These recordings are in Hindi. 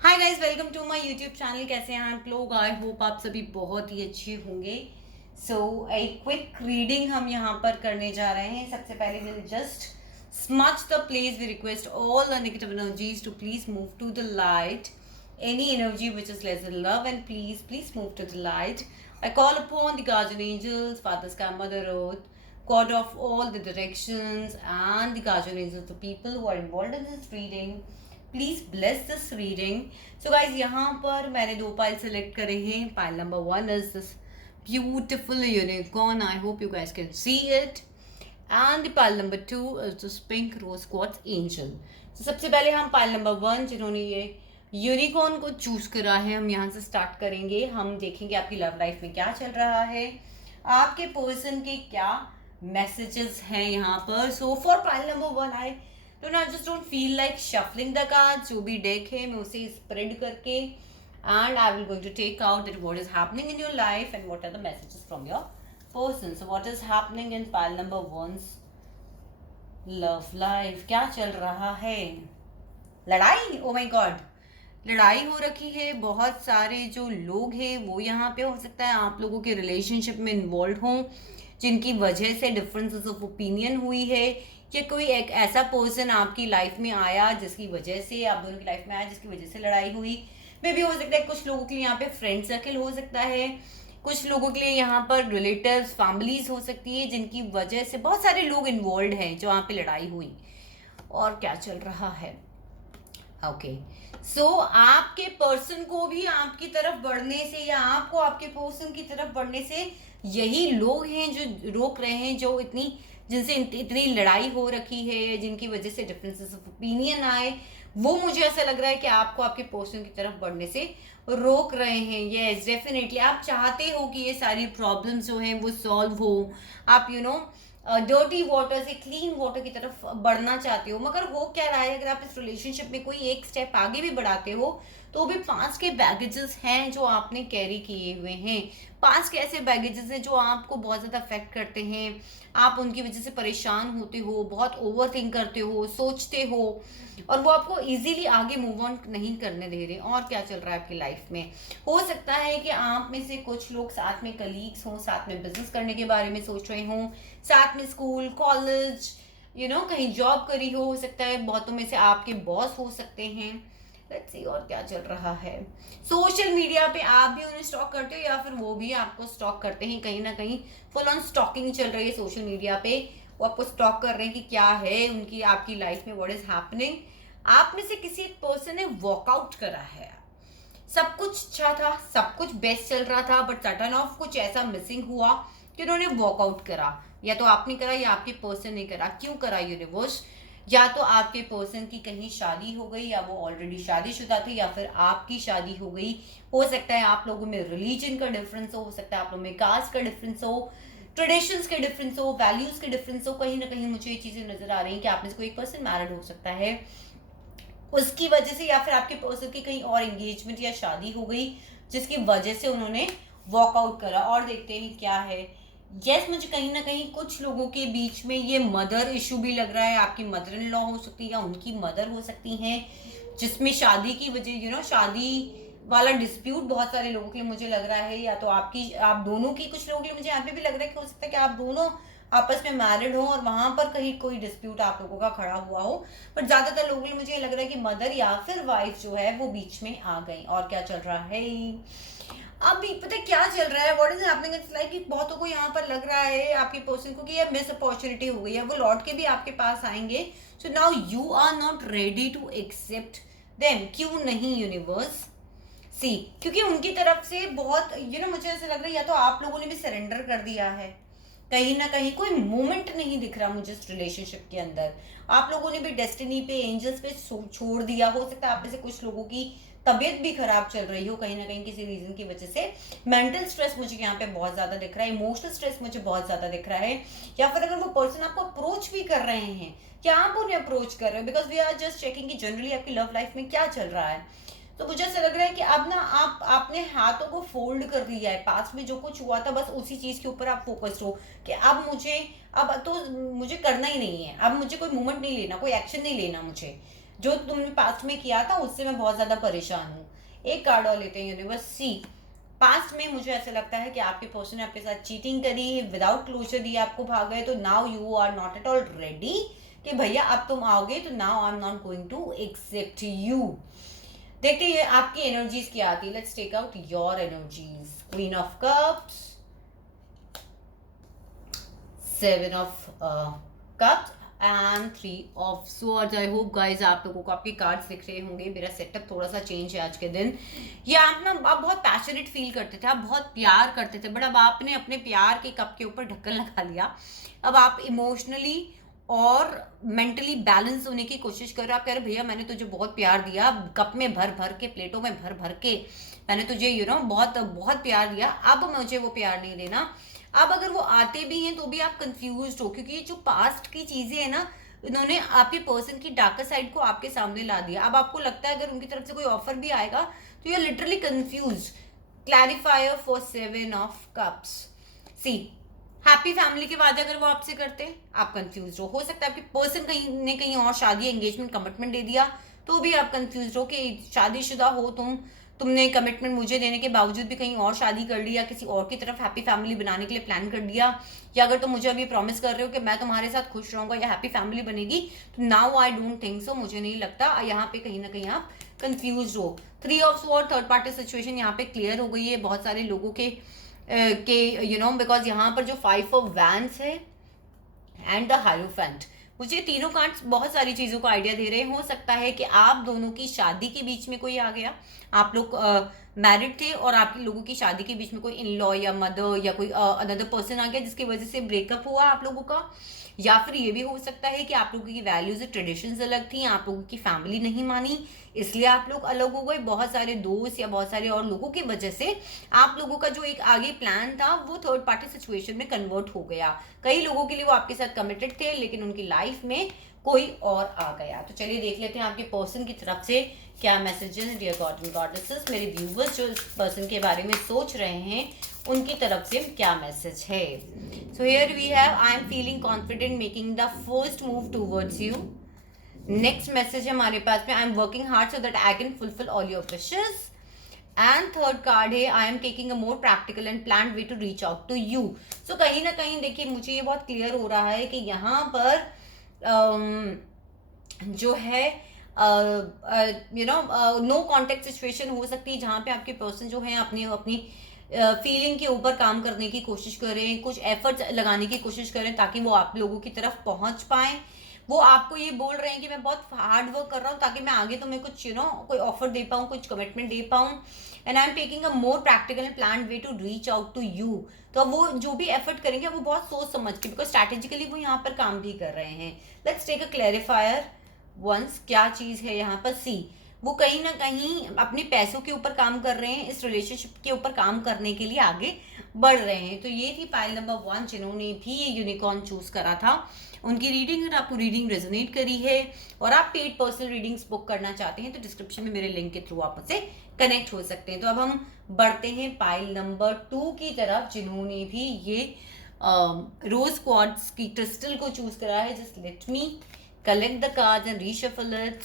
Hi guys, welcome to my YouTube channel. कैसे हैं आप लोग? आई होप आप सभी बहुत ही अच्छे होंगे। सो एक क्विक रीडिंग हम यहाँ पर करने जा रहे हैं। सबसे पहले will just smudge the place. We request all the negative energies to please move to the light. Any energy which is less than love, and please move to the light. I call upon the guardian angels, Father Sky, Mother Earth, God of all the directions, and the guardian angels, the people who are involved in this reading. Please bless this reading. So guys, यहाँ पर मैंने दो पाइल सेलेक्ट करे हैं। Pile number 1 is this beautiful unicorn. I hope you guys can see it. And the pile number 2 is this pink rose quartz angel. तो सबसे पहले हम पाइल नंबर 1 जिन्होंने ये यूनिकॉर्न को चूज करा है, हम यहाँ से स्टार्ट करेंगे। हम देखेंगे आपकी लव लाइफ में क्या चल रहा है, आपके पर्सन के क्या मैसेजेस हैं यहाँ पर। So for pile number 1 I just don't feel like shuffling the cards. जो भी deck है मैं उसे spread करके and I will going to take out that what is happening in your life and what are the messages from your person. So what is happening in pile number 1's love life? क्या चल रहा है? लड़ाई? Oh my God! लड़ाई हो रखी है। बहुत सारे जो लोग हैं वो यहाँ पे हो सकता है आप लोगों के रिलेशनशिप में इन्वॉल्व हों, जिनकी वजह से डिफरेंसेस ऑफ ओपिनियन हुई है, या कोई एक ऐसा पर्सन आपकी लाइफ में आया जिसकी वजह से आप दोनों की लाइफ में आया जिसकी वजह से लड़ाई हुई। मे भी हो सकता है कुछ लोगों के लिए यहाँ पे फ्रेंड सर्कल हो सकता है, कुछ लोगों के लिए यहाँ पर रिलेटिव्स फैमिलीज हो सकती है जिनकी वजह से बहुत सारे लोग इन्वॉल्व हैं जो यहाँ पे लड़ाई हुई। और क्या चल रहा है? ओके, सो आपके पर्सन को भी आपकी तरफ बढ़ने से या आपको आपके पर्सन की तरफ बढ़ने से यही लोग हैं जो रोक रहे हैं, जो जिनसे इतनी लड़ाई हो रखी है, जिनकी वजह से डिफरेंसेस ऑफ ओपिनियन आए, वो मुझे ऐसा लग रहा है कि आपको आपके पर्सन की तरफ बढ़ने से रोक रहे हैं। यस, डेफिनेटली आप चाहते हो कि ये सारी प्रॉब्लम्स जो हैं वो सॉल्व हो। आप डर्टी वाटर से क्लीन वाटर की तरफ बढ़ना चाहते हो, मगर हो क्या रहा है, अगर आप इस रिलेशनशिप में कोई एक स्टेप आगे भी बढ़ाते हो तो भी 5 के बैगेजेस हैं जो आपने कैरी किए हुए हैं। 5 के ऐसे बैगेजेस हैं जो आपको बहुत ज़्यादा अफेक्ट करते हैं। आप उनकी वजह से परेशान होते हो, बहुत ओवर थिंक करते हो, सोचते हो, और वो आपको इजीली आगे मूव ऑन नहीं करने दे रहे। और क्या चल रहा है आपकी लाइफ में? हो सकता है कि आप में से कुछ लोग साथ में कलीग्स हों, साथ में बिजनेस करने के बारे में सोच रहे हों, साथ में स्कूल कॉलेज कहीं जॉब करी हो सकता है। बहुतों में से आपके बॉस हो सकते हैं। लेट्स सी और क्या चल रहा है। सोशल मीडिया पे आप भी उन्हें स्टॉक करते हो या फिर वो भी आपको स्टॉक करते हैं। कहीं ना कहीं फुल ऑन स्टॉकिंग चल रही है सोशल मीडिया पे। वो आपको स्टॉक कर रहे हैं कि क्या है उनकी आपकी लाइफ में, व्हाट इज हैपनिंग। आप में से किसी एक पर्सन ने वॉकआउट करा है। सब कुछ अच्छा था, सब कुछ बेस्ट चल रहा था, बट सडन ऑफ कुछ ऐसा मिसिंग हुआ कि उन्होंने वॉकआउट करा। या तो आपने करा या आपके पर्सन ने करा। क्यों करा यूनिवर्स? या तो आपके पर्सन की कहीं शादी हो गई, या वो ऑलरेडी शादीशुदा थे, या फिर आपकी शादी हो गई। हो सकता है आप लोगों में रिलीजन का डिफरेंस हो सकता है आप लोगों में कास्ट का डिफरेंस हो, ट्रेडिशंस के डिफरेंस हो, वैल्यूज के डिफरेंस हो। कहीं ना कहीं मुझे ये चीजें नजर आ रही हैं कि आप में से कोई एक पर्सन मैरिड हो सकता है उसकी वजह से, या फिर आपके पर्सन की कहीं और एंगेजमेंट या शादी हो गई जिसकी वजह से उन्होंने वॉकआउट करा। और देखते हैं क्या है। यस, मुझे कहीं ना कहीं कुछ लोगों के बीच में ये मदर इशू भी लग रहा है। आपकी मदर इन लॉ हो सकती है या उनकी मदर हो सकती हैं, जिसमें शादी की वजह शादी वाला डिस्प्यूट बहुत सारे लोगों के लिए मुझे लग रहा है। या तो आप दोनों की, कुछ लोगों के लिए मुझे यहाँ पे भी लग रहा है कि हो सकता है कि आप दोनों आपस में मैरिड हो और वहां पर कहीं कोई डिस्प्यूट आप लोगों का खड़ा हुआ हो। बट ज्यादातर लोगों के लिए मुझे लग रहा है कि मदर या फिर वाइफ जो है वो बीच में आ गई। और क्या चल रहा है अभी? पता है क्या चल रहा है? What is happening? It's like बहुतों को यहाँ पर लग रहा है आपके पर्सन को कि ये मिस अपॉर्चुनिटी हो गई है, वो लौट के भी आपके पास आएंगे। So now you are not ready to accept them. क्यों नहीं यूनिवर्स? सी, क्योंकि उनकी तरफ से बहुत मुझे ऐसा लग रहा है या तो आप लोगों ने भी सरेंडर कर दिया है। कहीं ना कहीं कोई मोमेंट नहीं दिख रहा मुझे इस रिलेशनशिप के अंदर। आप लोगों ने भी डेस्टिनी पे, एंजल्स पे छोड़ दिया। हो सकता है आप में से कुछ लोगों की तबीयत भी खराब चल रही हो कहीं ना कहीं किसी रीजन की वजह से। मेंटल स्ट्रेस मुझे यहाँ पे बहुत ज्यादा दिख रहा है, इमोशनल स्ट्रेस मुझे बहुत ज्यादा दिख रहा है। या फिर अगर वो पर्सन आपको अप्रोच भी कर रहे हैं, क्या आप उन्हें अप्रोच कर रहे हो? Because we are just checking कि जनरली आपकी लव लाइफ में क्या चल रहा है। तो मुझे ऐसा लग रहा है कि अब ना आपने हाथों को फोल्ड कर दिया है। पास में जो कुछ हुआ था बस उसी चीज के ऊपर आप फोकस्ड हो कि अब तो मुझे करना ही नहीं है, अब मुझे कोई मूवमेंट नहीं लेना, कोई एक्शन नहीं लेना मुझे। जो तुमने पास्ट में किया था उससे मैं बहुत ज्यादा परेशान हूँ। एक कार्ड और लेते हैं, यूनिवर्स सी। पास्ट में मुझे ऐसा लगता है कि आपके पर्सन ने आपके साथ चीटिंग करी, विदाउट क्लोजर दिए आपको भाग गए, तो now you are not at all ready कि भैया अब तुम आओगे, तो now I am not going to accept you. देखते हैं आपकी एनर्जीज क्या आती है। Let's take out your energies. Queen of cups, 7 of cups and 3 of swords. I hope guys आप लोगों को आपके कार्ड्स दिख रहे होंगे। मेरा सेटअप थोड़ा सा चेंज है आज के दिन। ये आप बहुत पैशनेट फील करते थे, आप बहुत प्यार करते थे, बट अब आपने अपने प्यार के कप के ऊपर ढक्कन लगा लिया। अब आप इमोशनली और मेंटली बैलेंस होने की कोशिश कर रहे हो। आप कह रहे भैया मैंने तुझे बहुत प्यार दिया, कप में भर भर के, प्लेटों में भर भर के मैंने तुझे बहुत बहुत प्यार दिया, अब मुझे वो प्यार नहीं देना। अब अगर वो आते भी हैं तो भी आप कंफ्यूज हो, क्योंकि ये जो पास्ट की चीजें हैं ना, इन्होंने आपके पर्सन की डार्कर साइड को आपके सामने ला दिया। अब आपको लगता है अगर उनकी तरफ से कोई ऑफर भी आएगा तो ये literally confuse. Clarifier for 7 of cups. See, happy family के वादे अगर वो आपसे करते हैं, आप कंफ्यूज हो सकता है आपके पर्सन कहीं ने कहीं और शादी, एंगेजमेंट, कमिटमेंट दे दिया, तो भी आप कंफ्यूज हो कि शादीशुदा हो तुमने कमिटमेंट मुझे देने के बावजूद भी कहीं और शादी कर ली, या किसी और की तरफ हैप्पी फैमिली बनाने के लिए प्लान कर दिया, या अगर तुम मुझे अभी प्रॉमिस कर रहे हो कि मैं तुम्हारे साथ खुश रहूंगा या हैप्पी फैमिली बनेगी, तो now I don't think so, मुझे नहीं लगता। यहाँ पे कहीं ना कहीं आप कंफ्यूज हो। 3 of sword, third party situation यहाँ पे क्लियर हो गई है बहुत सारे लोगों के बिकॉज यहाँ पर जो 5 ऑफ वैंड्स है एंड द हायरोफेंट, मुझे तीनों कार्ड्स बहुत सारी चीज़ों को आइडिया दे रहे हैं। हो सकता है कि आप दोनों की शादी के बीच में कोई आ गया, आप लोग मैरिड थे और आपके लोगों की शादी के बीच में कोई इन लॉ या मदर या कोई अनदर पर्सन आ गया जिसकी वजह से ब्रेकअप हुआ आप लोगों का। या फिर ये भी हो सकता है कि आप लोगों की वैल्यूज ट्रेडिशंस अलग थी, आप लोगों की फैमिली नहीं मानी, इसलिए आप लोग अलग हो गए। बहुत सारे दोस्त या बहुत सारे और लोगों की वजह से आप लोगों का जो एक आगे प्लान था वो थर्ड पार्टी सिचुएशन में कन्वर्ट हो गया। कई लोगों के लिए वो आपके साथ कमिटेड थे, लेकिन उनकी लाइफ में कोई और आ गया। तो चलिए देख लेते हैं आपके पर्सन की तरफ से क्या messages. Dear God and goddesses, मेरे व्यूवर्स जो इस पर्सन के बारे में सोच रहे हैं उनकी तरफ से क्या मैसेज है। So here we have, I am feeling confident making the first move towards you. Next message है हमारे पास में, I am working hard so that I can fulfill all your wishes. And third card है, I am taking a more practical and plan way to reach out to you. So कहीं ना कहीं देखिए मुझे ये बहुत क्लियर हो रहा है कि यहाँ पर जो है नो कॉन्टेक्ट सिचुएशन हो सकती है, जहाँ पे आपके पर्सन जो है अपनी फीलिंग के ऊपर काम करने की कोशिश करें, कुछ एफर्ट्स लगाने की कोशिश करें ताकि वो आप लोगों की तरफ पहुंच पाए। वो आपको ये बोल रहे हैं कि मैं बहुत हार्ड वर्क कर रहा हूँ ताकि मैं आगे तुम्हें कुछ कोई ऑफर दे पाऊँ, कुछ कमिटमेंट दे पाऊँ। And I am taking a more practical and plan way to reach out to you. तो वो जो भी एफर्ट करेंगे वो बहुत सोच समझ के, बिकॉज स्ट्रैटेजिकली वो यहाँ पर काम भी कर रहे हैं। Let's take a clarifier once. क्या चीज है यहाँ पर? सी, वो कहीं ना कहीं अपने पैसों के ऊपर काम कर रहे हैं, इस रिलेशनशिप के ऊपर काम करने के लिए आगे बढ़ रहे हैं। तो ये थी पाइल नंबर 1 जिन्होंने भी ये यूनिकॉर्न चूज करा था। उनकी रीडिंग, अगर आपको रीडिंग रेजोनेट करी है और आप पेड पर्सनल रीडिंग्स बुक करना चाहते हैं तो डिस्क्रिप्शन में मेरे लिंक के थ्रू आप मुझसे कनेक्ट हो सकते हैं। तो अब हम बढ़ते हैं पाइल नंबर 2 की तरफ जिन्होंने भी ये रोज क्वार्ट्ज की क्रिस्टल को चूज करा है। Just let me collect the cards and reshuffle it.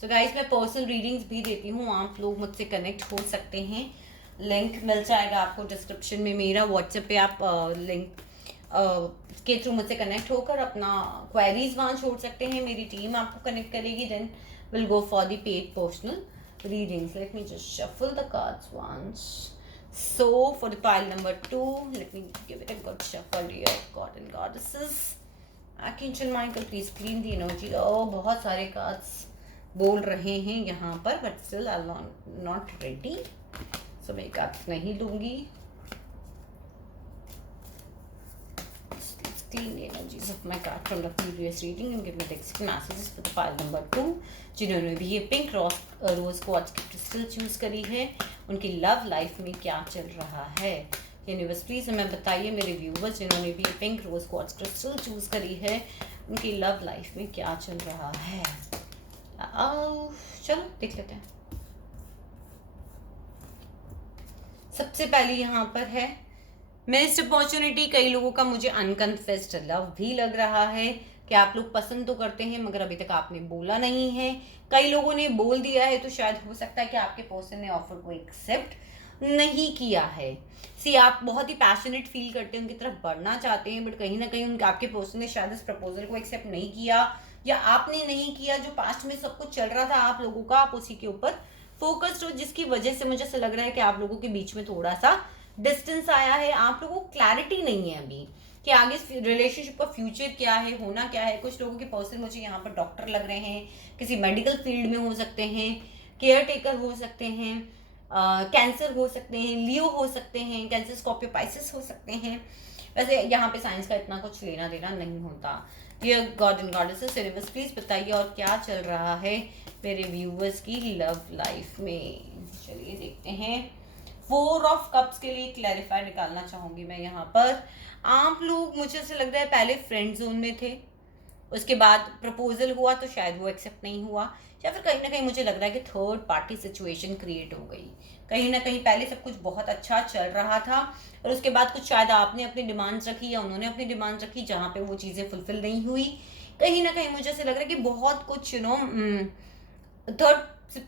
So guys, मैं पर्सनल रीडिंग्स भी देती हूँ, आप लोग मुझसे कनेक्ट हो सकते हैं। लिंक मिल जाएगा आपको डिस्क्रिप्शन में मेरा। व्हाट्सएप पे आप लिंक के थ्रू मुझसे कनेक्ट होकर अपना क्वेरीज वहाँ छोड़ सकते हैं, मेरी टीम आपको कनेक्ट करेगी। Then will go for the paid personal readings. Let me just shuffle the cards once. So for the pile number 2, let me give it a good shuffle here. God and goddesses, Archangel Michael, please clean the energy. Oh, बहुत सारे cards बोल रहे हैं यहाँ पर, but still I'm not ready. So मैं cards नहीं लूँगी. Clean the energies of my card from the previous reading and give me the exact messages for the pile number 2. जिन्होंने भी ये पिंक रोज क्वार्ट्ज की क्रिस्टल चूज करी है, उनकी लव लाइफ में क्या चल रहा है। यूनिवर्स प्लीज हमें बताइए मेरे व्यूवर्स जिन्होंने भी ये pink rose quartz crystal choose करी है, उनकी लव लाइफ में क्या चल रहा है। चलो देख लेते हैं। सबसे पहले यहाँ पर है मिस्ड अपॉर्चुनिटी। कई लोगों का मुझे अनकन्फेस्ड लव भी लग रहा है कि आप लोग पसंद तो करते हैं मगर अभी तक आपने बोला नहीं है। कई लोगों ने बोल दिया है तो शायद हो सकता है कि आपके पर्सन ने ऑफर को एक्सेप्ट नहीं किया है। सी आप बहुत ही पैशनेट फील करते हैं, उनकी तरफ बढ़ना चाहते हैं, बट कहीं ना कहीं उनके आपके पर्सन ने शायद इस प्रपोजल को एक्सेप्ट नहीं किया या आपने नहीं किया। जो पास्ट में सब कुछ चल रहा था आप लोगों का, आप उसी के ऊपर फोकस्ड हो, जिसकी वजह से मुझे ऐसा लग रहा है कि आप लोगों के बीच में थोड़ा सा डिस्टेंस आया है। आप लोगों को क्लैरिटी नहीं है अभी कि आगे रिलेशनशिप का फ्यूचर क्या है, होना क्या है। कुछ लोगों के पर्सन मुझे यहाँ पर डॉक्टर लग रहे हैं, किसी मेडिकल फील्ड में हो सकते हैं, केयर टेकर हो सकते हैं, कैंसर हो सकते हैं, लियो हो सकते हैं, कैंसर स्कॉर्पियो पाइसेस हो सकते हैं। वैसे यहाँ पे साइंस का इतना कुछ लेना देना नहीं होता। Dear God and goddesses universe please बताइए और क्या चल रहा है मेरे व्यूवर्स की लव लाइफ में। चलिए देखते हैं। 4 ऑफ कप्स के लिए क्लैरिफाई निकालना चाहूंगी मैं यहाँ पर। आप लोग मुझे ऐसा लग रहा है पहले फ्रेंड जोन में थे, उसके बाद प्रपोजल हुआ तो शायद वो एक्सेप्ट नहीं हुआ, या फिर कहीं ना कहीं मुझे लग रहा है कि थर्ड पार्टी सिचुएशन क्रिएट हो गई। कहीं ना कहीं पहले सब कुछ बहुत अच्छा चल रहा था और उसके बाद कुछ शायद आपने अपनी डिमांड्स रखी या उन्होंने अपनी डिमांड्स रखी जहाँ पे वो चीज़ें फुलफिल नहीं हुई। कहीं ना कहीं मुझे ऐसा लग रहा है कि बहुत कुछ थर्ड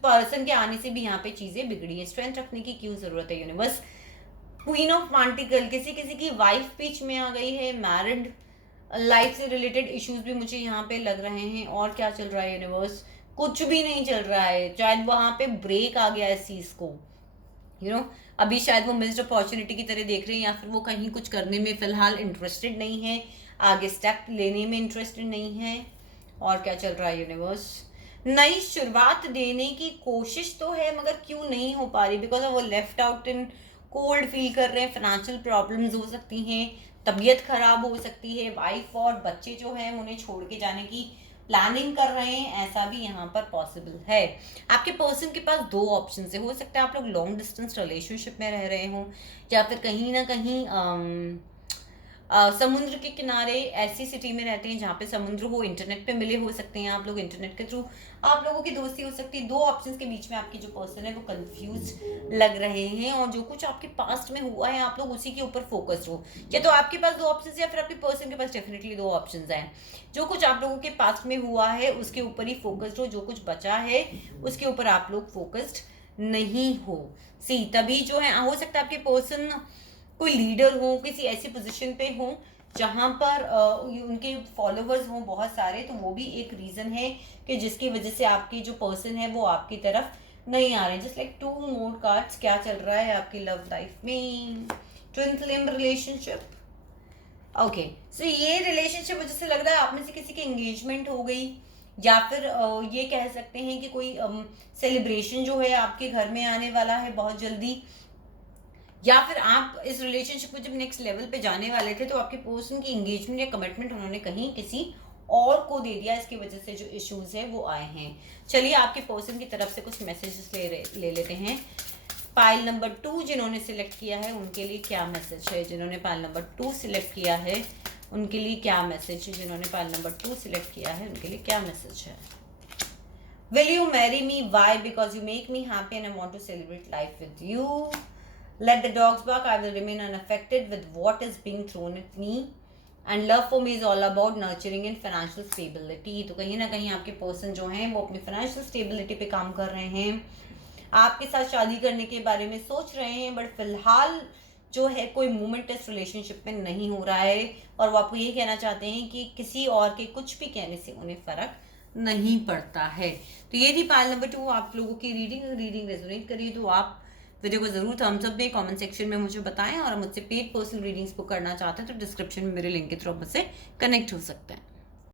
पर्सन के आने से भी यहाँ पे चीज़ें बिगड़ी है। स्ट्रेंथ रखने की क्यों ज़रूरत है यूनिवर्स। क्वीन ऑफ पेंटिकल किसी किसी की वाइफ बीच में आ गई है, मैरिड लाइफ से रिलेटेड इश्यूज भी मुझे यहाँ पे लग रहे हैं। और क्या चल रहा है यूनिवर्स, कुछ भी नहीं चल रहा है। शायद वहाँ पे ब्रेक आ गया इस चीज़ को, अभी शायद वो मिस्ड अपॉर्चुनिटी की तरह देख रहे हैं, या फिर वो कहीं कुछ करने में फिलहाल इंटरेस्टेड नहीं है, आगे स्टेप लेने में इंटरेस्टेड नहीं है। और क्या चल रहा है यूनिवर्स, नई शुरुआत देने की कोशिश तो है मगर क्यों नहीं हो पा रही, बिकॉज वो left out in cold feel कर रहे हैं। फाइनेंशियल प्रॉब्लम्स हो सकती हैं, तबीयत खराब हो सकती है, वाइफ और बच्चे जो हैं उन्हें छोड़ के जाने की प्लानिंग कर रहे हैं, ऐसा भी यहाँ पर पॉसिबल है। आपके पर्सन के पास 2 ऑप्शन है। हो सकता है आप लोग लॉन्ग डिस्टेंस रिलेशनशिप में रह रहे हो, या फिर कहीं ना कहीं समुद्र के किनारे ऐसी सिटी में रहते हैं जहाँ पे समुद्र हो, इंटरनेट पे मिले हो सकते हैं आप लोग, इंटरनेट के थ्रू आप लोगों की दोस्ती हो सकती है। 2 ऑप्शंस के बीच में आपकी जो पर्सन है वो कंफ्यूज लग रहे हैं, और जो कुछ आपके पास्ट में हुआ है आप लोग उसी के ऊपर फोकस्ड हो। या तो आपके पास 2 ऑप्शंस या फिर आपके पर्सन के पास डेफिनेटली 2 ऑप्शंस हैं। जो कुछ आप लोगों के पास्ट में हुआ है उसके ऊपर ही फोकस्ड हो, जो कुछ बचा है उसके ऊपर आप लोग फोकस्ड नहीं हो। तभी जो है हो सकता है आपके पर्सन कोई लीडर हो, किसी ऐसी पोजीशन पे हो जहाँ पर उनके फॉलोवर्स हों बहुत सारे, तो वो भी एक रीज़न है कि जिसकी वजह से आपके जो पर्सन है वो आपकी तरफ नहीं आ रहे। जस्ट लाइक 2 मोर कार्ड्स, क्या चल रहा है आपकी लव लाइफ में। Twin flame relationship, okay. So ये रिलेशनशिप मुझे से लग रहा है आप में से किसी की एंगेजमेंट हो गई, या फिर ये कह सकते हैं कि कोई सेलिब्रेशन जो है आपके घर में आने वाला है बहुत जल्दी, या फिर आप इस रिलेशनशिप में जब नेक्स्ट लेवल पे जाने वाले थे तो आपके पर्सन की एंगेजमेंट या कमिटमेंट उन्होंने कहीं किसी और को दे दिया, इसकी वजह से जो इश्यूज है वो आए हैं। चलिए आपके पर्सन की तरफ से कुछ मैसेजेस ले लेते हैं। पाइल नंबर 2 जिन्होंने सिलेक्ट किया है उनके लिए क्या मैसेज है। जिन्होंने पाइल नंबर 2 सिलेक्ट किया है उनके लिए क्या मैसेज है। जिन्होंने पाइल नंबर 2 सिलेक्ट किया है उनके लिए क्या मैसेज है। Will you marry me? Why? Because you make me happy and I want to celebrate life with you. Let the dogs bark. I will remain unaffected with what is being thrown at me. And love for me is all about nurturing and financial stability. तो कहीं ना कहीं आपके पर्सन जो हैं वो अपनी फाइनेंशियल स्टेबिलिटी पे काम कर रहे हैं, आपके साथ शादी करने के बारे में सोच रहे हैं, बट फिलहाल जो है कोई मूवमेंट इस रिलेशनशिप में नहीं हो रहा है, और वो आपको ये कहना चाहते हैं कि किसी और के कुछ भी कहने से उन्हें फर्क नहीं पड़ता है। तो ये थी पाइल नंबर 2 आप लोगों की रीडिंग रेजोनेट करिए तो आप वीडियो को जरूर थम्स अप दें, कमेंट सेक्शन में मुझे बताएं, और मुझसे पेड पर्सनल रीडिंग्स बुक करना चाहते हैं तो डिस्क्रिप्शन में मेरे लिंक के थ्रू मुझसे कनेक्ट हो सकते हैं।